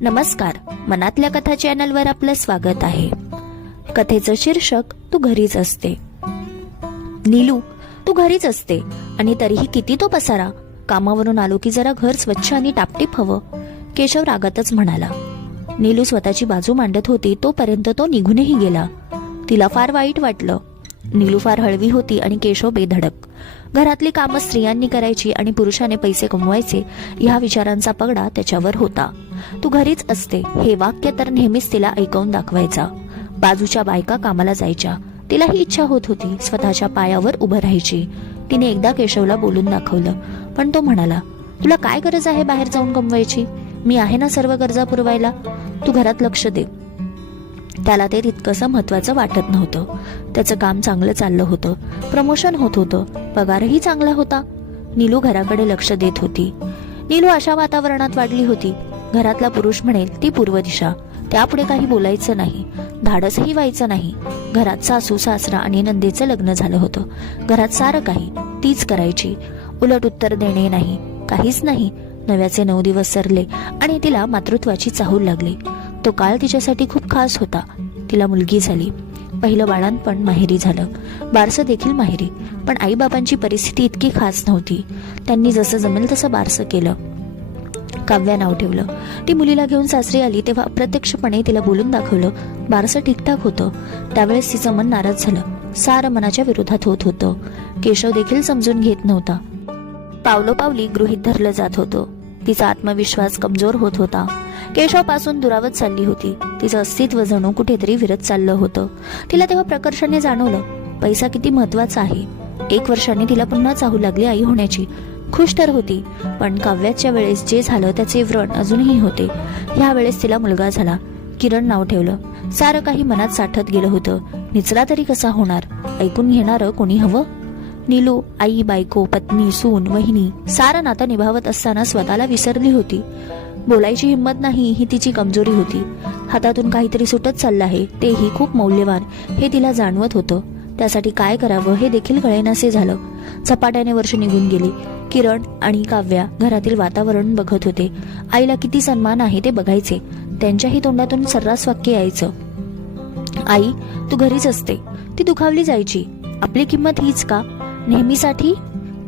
नमस्कार, मनातल्या कथा चॅनलवर आपलं स्वागत आहे. कथेचं शीर्षक तू घरीच असते. नीलू, तू घरीच असते आणि तरीही किती तो पसारा. कामावरून आलो की जरा घर स्वच्छ आणि टापटीप हवं, केशव रागातच म्हणाला. नीलू स्वतःची बाजू मांडत होती तोपर्यंत तो निघूनही गेला. तिला फार वाईट वाटलं. नीलू फार हळवी होती आणि केशव बेधडक. घरातली कामं स्त्रियांनी करायची आणि पुरुषाने पैसे कमवायचे ह्या विचारांचा पगडा त्याच्यावर होता. तू घरीच असते हे वाक्य तर नेहमीच तिला ऐकवून दाखवायचा. बाजूच्या बायका कामाला जायच्या, तिलाही इच्छा होत होती स्वतःच्या पायावर उभं राहायची. तिने एकदा केशवला बोलून दाखवलं, पण तो म्हणाला, तुला काय गरज आहे बाहेर जाऊन कमवायची? मी आहे ना सर्व गरजा पुरवायला. तू घरात लक्ष दे. त्याला ते तितकंसं महत्वाचं वाटत नव्हतं. त्याचं काम चांगलं चाललं होतं, प्रमोशन होत होतं, पगारही चांगला होता. नीलू घराकडे लक्ष देत होती. नीलू अशा वातावरणात वाढली होती. घरातला पुरुष म्हणेल ती पूर्व दिशा, त्यापुढे काही बोलायचं नाही, धाडसही व्हायचं नाही. घरात सासू सासरा आणि नंदेचं लग्न झालं होतं. घरात सारं काही तीच करायची. उलट उत्तर देणे नाही, काहीच नाही. नव्याचे 9 दिवस सरले आणि तिला मातृत्वाची चाहूल लागली. तो काळ तिच्यासाठी खूप खास होता. तिला मुलगी झाली. पहिलं बाळंतपण माहेरी झालं, बारसं देखील माहेरी. पण आईबाबांची परिस्थिती इतकी खास नव्हती. त्यांनी जसं जमेल तसं बारसं केलं. काव्या नाव ठेवलं. ती मुलीला घेऊन सासरी आली तेव्हा अप्रत्यक्षपणे तिला बोलून दाखवलं. बारसं ठीकठाक होतं. त्यावेळेस तिचं मन नाराज झालं. सारं मनाच्या विरोधात होत होतं. केशव देखील समजून घेत नव्हता. पावलोपावली गृहीत धरलं जात होतं. तिचा आत्मविश्वास कमजोर होत होता. केशव पासून दुरावत चालली होती. तिचं अस्तित्व जणू कुठेतरी विरत चाललं होतं. तिला तेव्हा प्रकर्षाने जाणवलं, पैसा किती महत्वाचा आहे. 1 वर्षाने तिला पुन्हा चाहू लागली आई होण्याची. खुश तर होती, पण काव्याच्या वेळेस जे झालं त्याचे व्रण अजूनही होते. ह्या वेळेस तिला मुलगा झाला. किरण नाव ठेवलं. सारं काही मनात साठत गेलं होतं. निचरा तरी कसा होणार? ऐकून घेणारं कोणी हवं? नीलू आई, बायको, पत्नी, सून, वहिनी सारं नातं निभावत असताना स्वतःला विसरली होती. बोलायची हिंमत नाही ही तिची कमजोरी होती. हातातून काहीतरी सुटत चाललं आहे, तेही खूप मौल्यवान, हे तिला जाणवत होतं. त्यासाठी काय करावं हे देखील कळेनासे झालं. झपाट्याने वर्ष निघून गेली. किरण आणि काव्या घरातील वातावरण बघत होते. आईला किती सन्मान आहे ते बघायचे. त्यांच्याही तोंडातून सर्रास वाक्य यायचं, आई तू घरीच असते. ती दुखावली जायची. आपली किंमत हीच का नेहमीसाठी?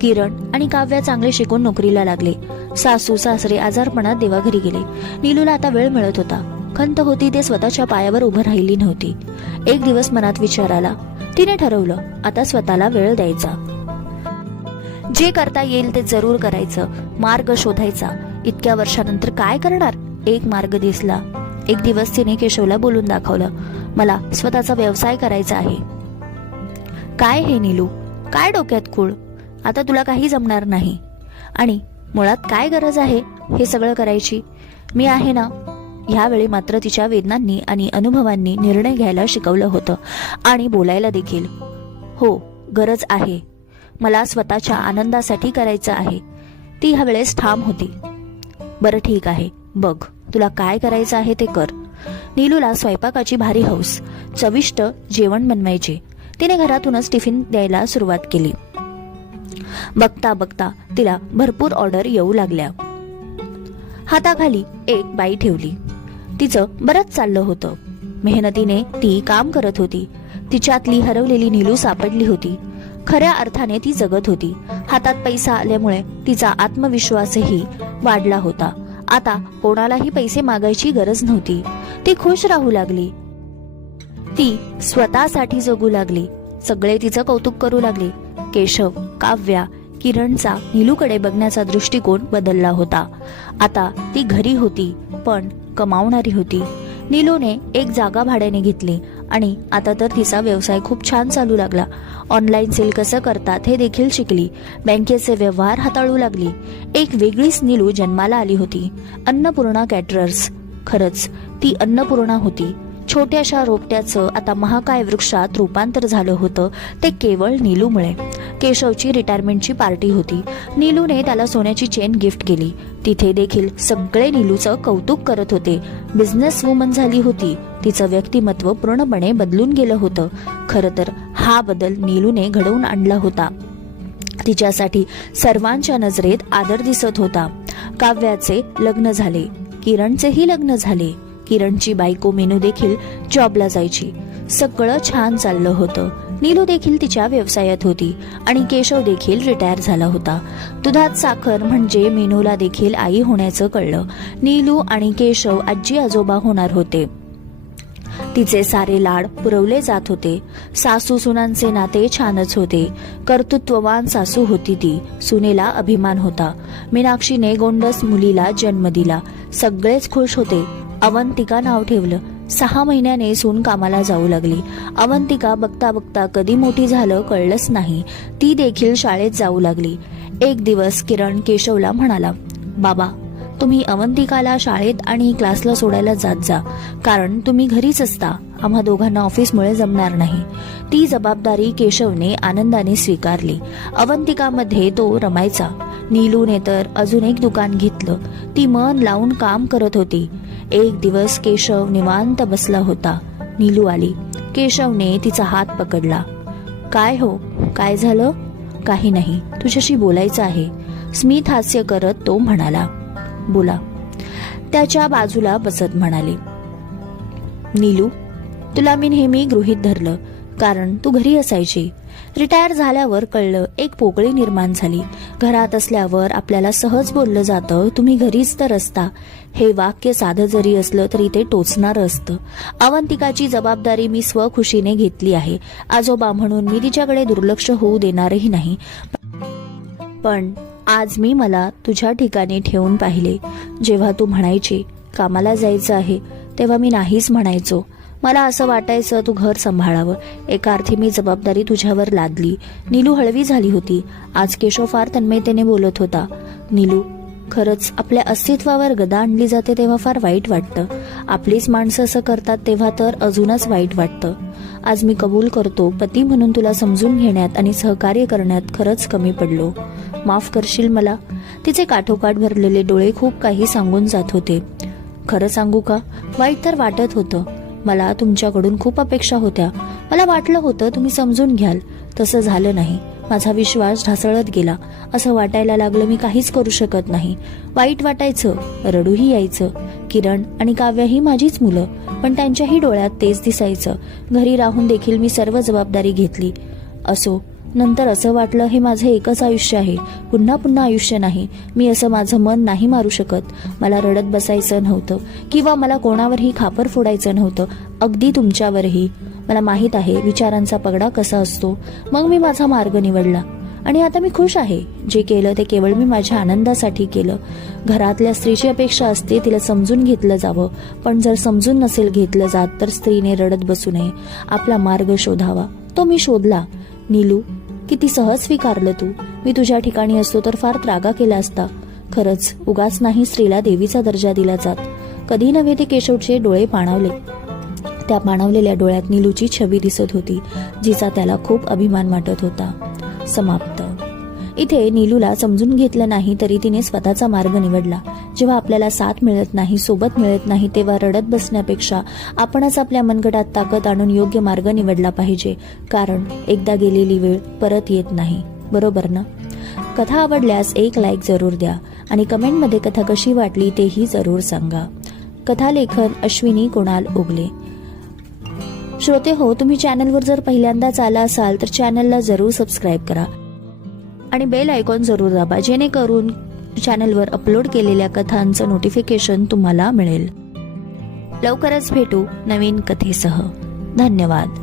किरण आणि काव्या चांगले शिकून नोकरीला लागले. सासू सासरे आजारपणात देवाघरी गेले. नीलूला आता वेळ मिळत होता. खंत होती ते स्वतःच्या पायावर उभं राहिली नव्हती. एक दिवस मनात विचार आला. तिने ठरवलं, आता स्वतःला वेळ द्यायचा. जे करता येईल ते जरूर करायचं. मार्ग शोधायचा. इतक्या वर्षानंतर काय करणार? एक मार्ग दिसला. एक दिवस तिने केशवला बोलून दाखवलं, मला स्वतःचा व्यवसाय करायचा आहे. काय हे नीलू, काय डोक्यात खूळ? आता तुला काही जमणार नाही. आणि मुळात काय गरज आहे हे सगळं करायची? मी आहे ना. ह्यावेळी मात्र तिच्या वेदनांनी आणि अनुभवांनी निर्णय घ्यायला शिकवलं होतं आणि बोलायला देखील. हो, गरज आहे. मला स्वतःच्या आनंदासाठी करायचं आहे. ती ह्यावेळेस ठाम होती. बरं ठीक आहे, बघ तुला काय करायचं आहे ते कर. नीलूला स्वयंपाकाची भारी हौस. चविष्ट जेवण बनवायचे. तिने घरातूनच टिफिन द्यायला सुरुवात केली. बघता बघता तिला भरपूर ऑर्डर येऊ लागल्या. हाताखाली एक बाई ठेवली. तिचं बरंच चाललं होतं. मेहनतीने ती काम करत होती. तिच्यातली हरवलेली नीलू सापडली होती. खऱ्या अर्थाने ती जगत होती. हातात पैसा आल्यामुळे तिचा आत्मविश्वासही वाढला होता. आता कोणालाही पैसे मागायची गरज नव्हती. ती खुश राहू लागली. ती स्वतःसाठी जगू लागली. सगळे तिचं कौतुक करू लागले. केशव, काव्या, किरणचा नीलूकडे बघण्याचा दृष्टिकोन बदलला होता. आता ती घरी होती, पण कमावणारी होती. नीलूने एक जागा भाड्याने घेतली आणि आता तर तिचा व्यवसाय खूप छान चालू लागला. ऑनलाईन सेल कसं करतात हे देखील शिकली. बँकेचे व्यवहार हाताळू लागली. एक वेगळीच नीलू जन्माला आली होती. अन्नपूर्णा कॅटरर्स. खरंच ती अन्नपूर्णा होती. छोट्याशा रोपट्याचं आता महाकाय वृक्षात रूपांतर झालं होतं, ते केवळ नीलूमुळे. केशवची रिटायरमेंटची पार्टी होती. नीलूने त्याला सोन्याची चेन गिफ्ट केली. तिथे देखील सगळे नीलूचं कौतुक करत होते. बिझनेस वुमन झाली होती. तिचं व्यक्तिमत्व पूर्णपणे बदलून गेलं होतं. खरं तर हा बदल नीलूने घडवून आणला होता. तिच्यासाठी सर्वांच्या नजरेत आदर दिसत होता. काव्याचे लग्न झाले. किरणचेही लग्न झाले. किरणची बायको मेनू देखील जॉबला जायची. सगळं छान चाललं होतं. नीलू देखील तिच्या व्यवसायात होती आणि केशव देखील रिटायर झाला होता. दुधात साखर म्हणजे मेनूला देखील आई होण्याचं कळलं. नीलू आणि केशव आजी आजोबा होणार होते. तिचे सारे लाड पुरवले जात होते. सासू सुनांचे नाते छानच होते. कर्तृत्ववान सासू होती ती. सुनेला अभिमान होता. मीनाक्षीने गोंडस मुलीला जन्म दिला. सगळेच खुश होते. अवंतिका नाव ठेवलं. 6 महिन्याने सून कामाला जाऊ लागली. अवंतिका बघता बघता कधी मोठी झालं कळलंच नाही. ती देखील शाळेत जाऊ लागली. एक दिवस किरण केशवला म्हणाला, बाबा, तुम्ही अवंतिकाला शाळेत आणि क्लासला सोडायला जात जा, कारण तुम्ही घरीच असता. आम्हा दोघांना ऑफिसमुळे जमणार नाही. ती जबाबदारी केशवने आनंदाने स्वीकारली. अवंतिकामध्ये तो रमायचा. नीलूने तर अजून एक दुकान घेतलं. ती मन लावून काम करत होती. एक दिवस केशव निवांत बसला होता. नीलू आली. केशवने तिचा हात पकडला. काय हो, काय झालं? काही नाही, तुझ्याशी बोलायचं आहे, स्मित हास्य करत तो म्हणाला. बोला. त्याच्या बाजूला बसत म्हणाले, नीलू, तुला मी नेहमी गृहीत धरलं, कारण तू घरी असायची. रिटायर झाल्यावर कळलं एक पोकळी निर्माण झाली. घरात असल्यावर आपल्याला सहज बोललं जातं, तुम्ही घरीच तर असता. हे वाक्य साधं जरी असलं तरी ते टोचणारं असतं. अवंतिकाची जबाबदारी मी स्वखुशीने घेतली आहे. आजोबा म्हणून मी तिच्याकडे दुर्लक्ष होऊ देणारही नाही. पण आज मी मला तुझ्या ठिकाणी ठेवून पाहिले. जेव्हा तू म्हणायची कामाला जायचं आहे, तेव्हा मी नाहीच म्हणायचो. मला असं वाटायचं तू घर सांभाळावं. एका अर्थी मी जबाबदारी तुझ्यावर लादली. नीलू हळवी झाली होती. आज केशव फार तन्मयतेने बोलत होता. नीलू, खरंच आपल्या अस्तित्वावर गदा आणली जाते तेव्हा फार वाईट वाटतं. आपलीच माणसं असं करतात तेव्हा तर अजूनच वाईट वाटतं. आज मी कबूल करतो, पती म्हणून तुला समजून घेण्यात आणि सहकार्य करण्यात खरंच कमी पडलो. माफ करशील मला? तिचे काठोकाठ भरलेले डोळे खूप काही सांगून जात होते. खरं सांगू का, वाईट तर वाटत होतं. मला तुमच्याकडून खूप अपेक्षा होत्या. मला वाटलं होतं तुम्ही समजून घ्याल. तसं झालं नाही. माझा विश्वास ढासळत गेला. असं वाटायला लागलं मी काहीच करू शकत नाही. वाईट वाटायचं, रडूही यायचं. किरण आणि काव्य ही माझीच मुलं, पण त्यांच्याही डोळ्यात तेच दिसायचं. घरी राहून देखील मी सर्व जबाबदारी घेतली. असो, नंतर असं वाटलं हे माझं एकच आयुष्य आहे, पुन्हा पुन्हा आयुष्य नाही. मी असं माझं मन नाही मारू शकत. मला रडत बसायचं नव्हतं किंवा मला कोणावरही खापर फोडायचं नव्हतं, अगदी तुमच्यावरही. मला माहित आहे विचारांचा पगडा कसा असतो. मग मी माझा मार्ग निवडला आणि आता मी खुश आहे. जे केलं ते केवळ मी माझ्या आनंदासाठी केलं. घरातल्या स्त्रीची अपेक्षा असते तिला समजून घेतलं जावं, पण जर समजून नसेल घेतलं जात तर स्त्रीने रडत बसू नये. आपला मार्ग शोधावा. तो मी शोधला. नीलू, किती सहज स्वीकारलं तू. मी तुझ्या ठिकाणी असतो तर फार त्रागा केला असता. खरंच उगाच नाही स्त्रीला देवीचा दर्जा दिला जात. कधी नव्हे ते केशवचे डोळे पाणावले. त्या पाणावलेल्या डोळ्यात नीलूची छबी दिसत होती, जिचा त्याला खूप अभिमान वाटत होता. समाप्त. इथे नीलूला समजून घेतलं नाही तरी तिने स्वतःचा मार्ग निवडला. जेव्हा आपल्याला साथ मिळत नाही, सोबत मिळत नाही, तेव्हा रडत बसण्यापेक्षा आपणच आपल्या मनगटात ताकद आणून योग्य मार्ग निवडला पाहिजे. कारण एकदा गेलेली वेळ परत येत नाही. बरोबर ना? कथा आवडल्यास एक लाईक जरूर द्या आणि कमेंटमध्ये कथा कशी वाटली तेही जरूर सांगा. कथा लेखन अश्विनी कुणाल उगले. श्रोते हो, तुम्ही चॅनलवर जर पहिल्यांदाच आला असाल तर चॅनलला जरूर सबस्क्राईब करा आणि बेल आयकॉन जरूर दाबा, जेणेकरून चॅनलवर अपलोड केलेल्या कथांचं नोटिफिकेशन तुम्हाला मिळेल. लवकरच भेटू नवीन कथेसह. धन्यवाद.